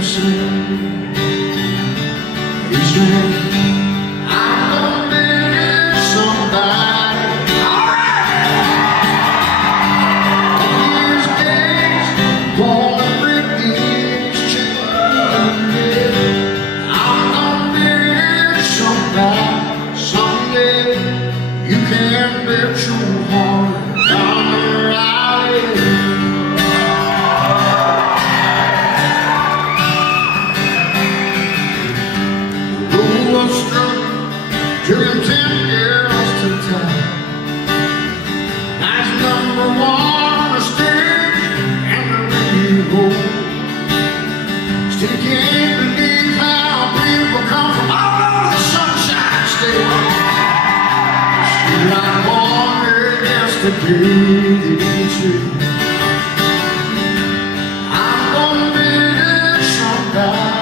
him sing. He said, I'm gonna be somebody. These days, gonna break these chains. I'm gonna be somebody someday. You can bet your heart down where I am. Took him 10 girls to town. That's number one, the stage and the radio. Still can't believe how people come from all over the Sunshine State. Still like born here yesterday, they didn't say, I'm gonna be somebody.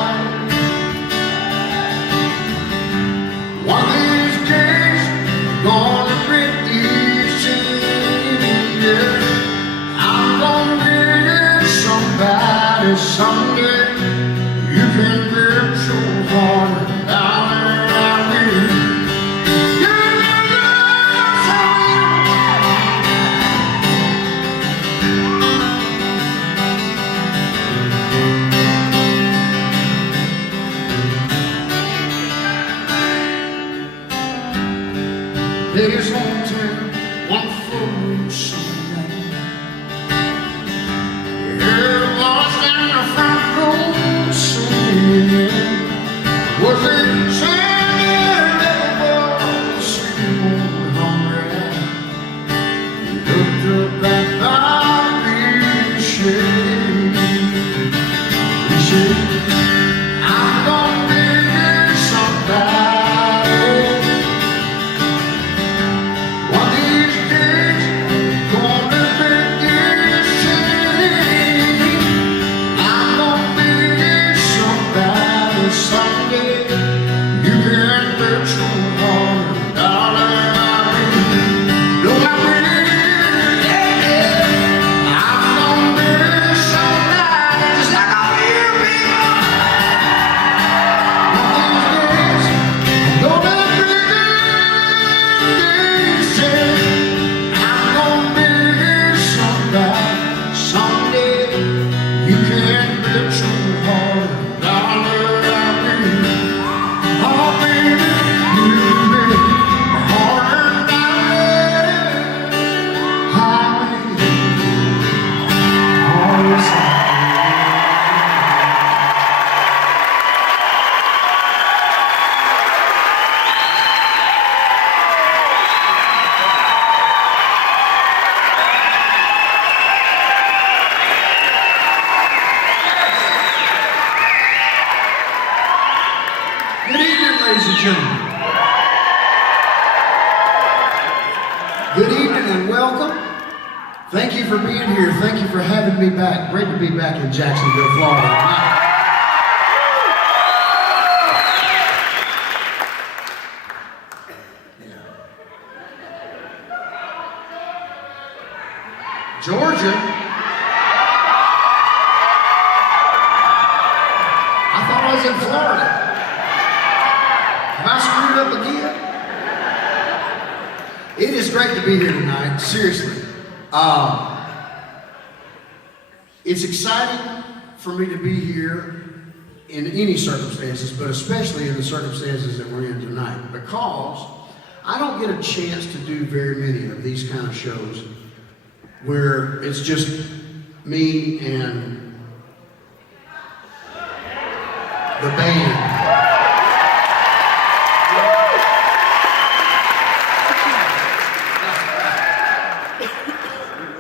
One of these days, gonna break these chains. Yeah. I'm gonna be somebody someday. You can bet your heart down there I will. His hometown, one full Sunday. Here it was in the front row singing. Was it Sandy was singing old hungry? He looked up at Bobby Shea. He said, I'm gonna be somebody. Good evening and welcome. Thank you for being here. Thank you for having me back. Great to be back in Jacksonville, Florida. Georgia? I thought I was in Florida. Have I screwed up again? It is great to be here tonight, seriously. It's exciting for me to be here in any circumstances, but especially in the circumstances that we're in tonight, because I don't get a chance to do very many of these kind of shows where it's just me and the band.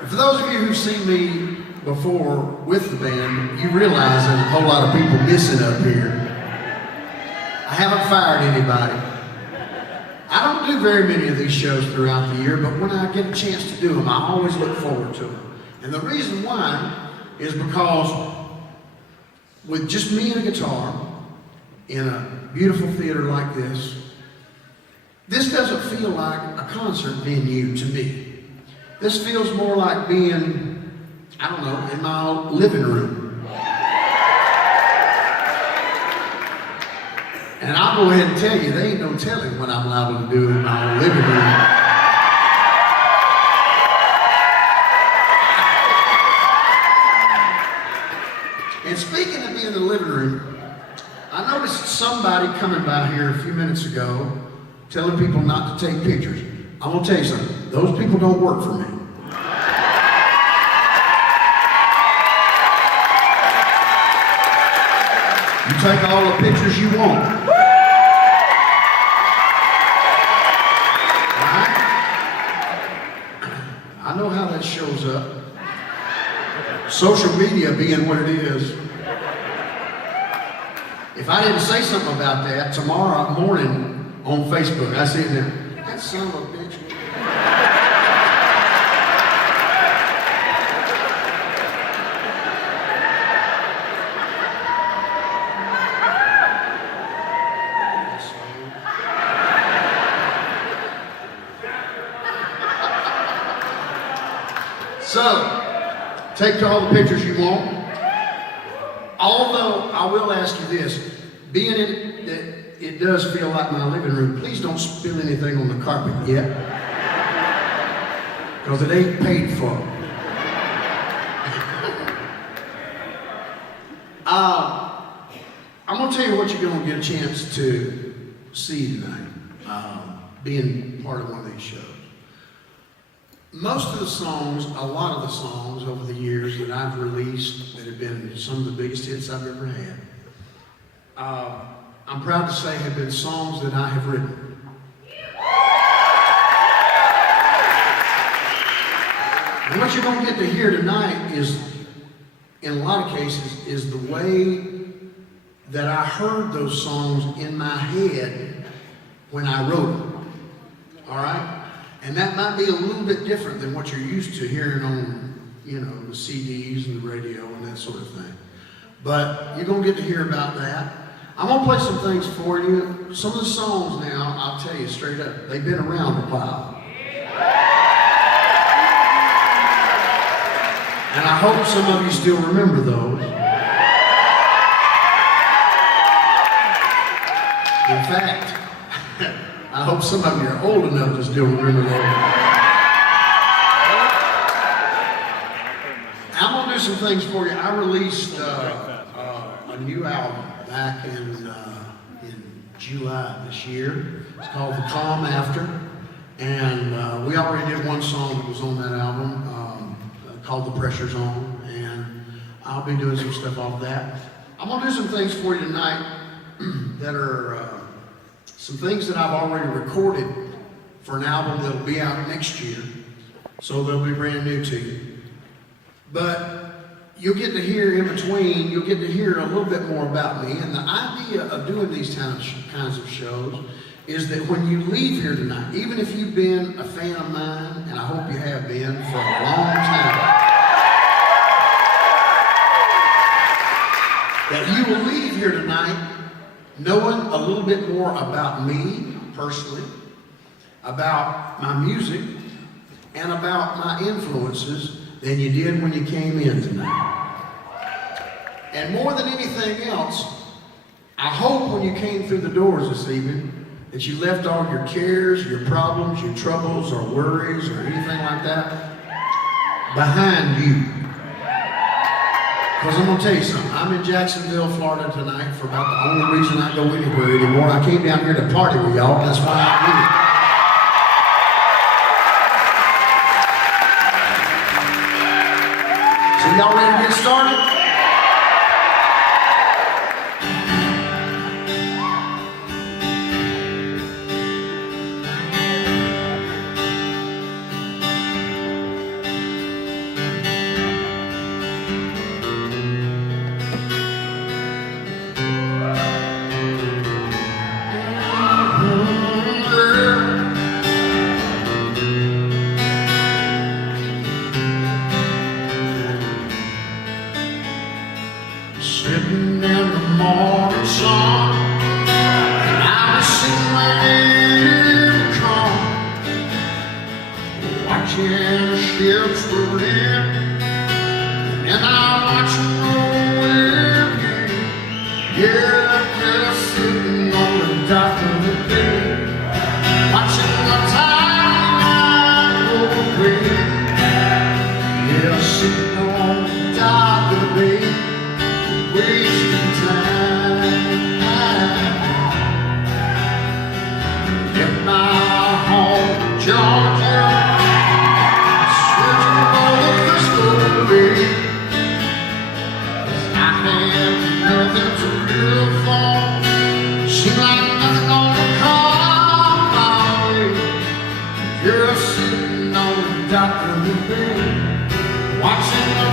For those of you who've seen me before with the band, you realize there's a whole lot of people missing up here. I haven't fired anybody. I don't do very many of these shows throughout the year, but when I get a chance to do them, I always look forward to them. And the reason why is because with just me and a guitar in a beautiful theater like this doesn't feel like a concert venue to me. This feels more like being, I don't know, in my living room. And I'll go ahead and tell you, there ain't no telling what I'm liable to do in my own living room. And speaking of being in the living room, I noticed somebody coming by here a few minutes ago telling people not to take pictures. I'm gonna tell you something, those people don't work for me. You take all the pictures you want. Right? I know how that shows up. Social media being what it is. If I didn't say something about that, tomorrow morning on Facebook, I see it there. That son of a bitch. So, take all the pictures you want. Although, I will ask you this, being in that it does feel like my living room, please don't spill anything on the carpet yet. Because it ain't paid for. I'm going to tell you what you're going to get a chance to see tonight, being part of one of these shows. Most of the songs, a lot of the songs over the years that I've released that have been some of the biggest hits I've ever had, I'm proud to say have been songs that I have written. And what you're going to get to hear tonight is, in a lot of cases, is the way that I heard those songs in my head when I wrote them. All right? And that might be a little bit different than what you're used to hearing on, you know, the CDs and the radio and that sort of thing. But you're going to get to hear about that. I'm going to play some things for you. Some of the songs now, I'll tell you straight up, they've been around a while. And I hope some of you still remember those. In fact, I hope some of you are old enough to still remember that. I'm going to do some things for you. I released a new album back in July this year. It's called The Calm After. And we already did one song that was on that album called The Pressure's On. And I'll be doing some stuff off that. I'm going to do some things for you tonight that are some things that I've already recorded for an album that'll be out next year, so they'll be brand new to you. But you'll get to hear in between, you'll get to hear a little bit more about me, and the idea of doing these kinds of shows is that when you leave here tonight, even if you've been a fan of mine, and I hope you have been for a long time, that you will leave here tonight knowing a little bit more about me personally, about my music, and about my influences than you did when you came in tonight. And more than anything else, I hope when you came through the doors this evening that you left all your cares, your problems, your troubles, or worries, or anything like that behind you. Because I'm going to tell you something, I'm in Jacksonville, Florida tonight for about the only reason I go anywhere anymore. I came down here to party with y'all, that's why I'm here. So y'all ready to get started? Sitting in the morning sun, and I was sitting waiting to come, watching the ships roll in, and I watch them roll in again. Yeah, just sitting on the sitting on the dock of the bay, wasting time. Left my home, Georgia, searching for the Frisco Bay. 'Cause I had nothing to live for. Seemed like nothing gonna come my way. Just sitting on the dock of the bay, watching the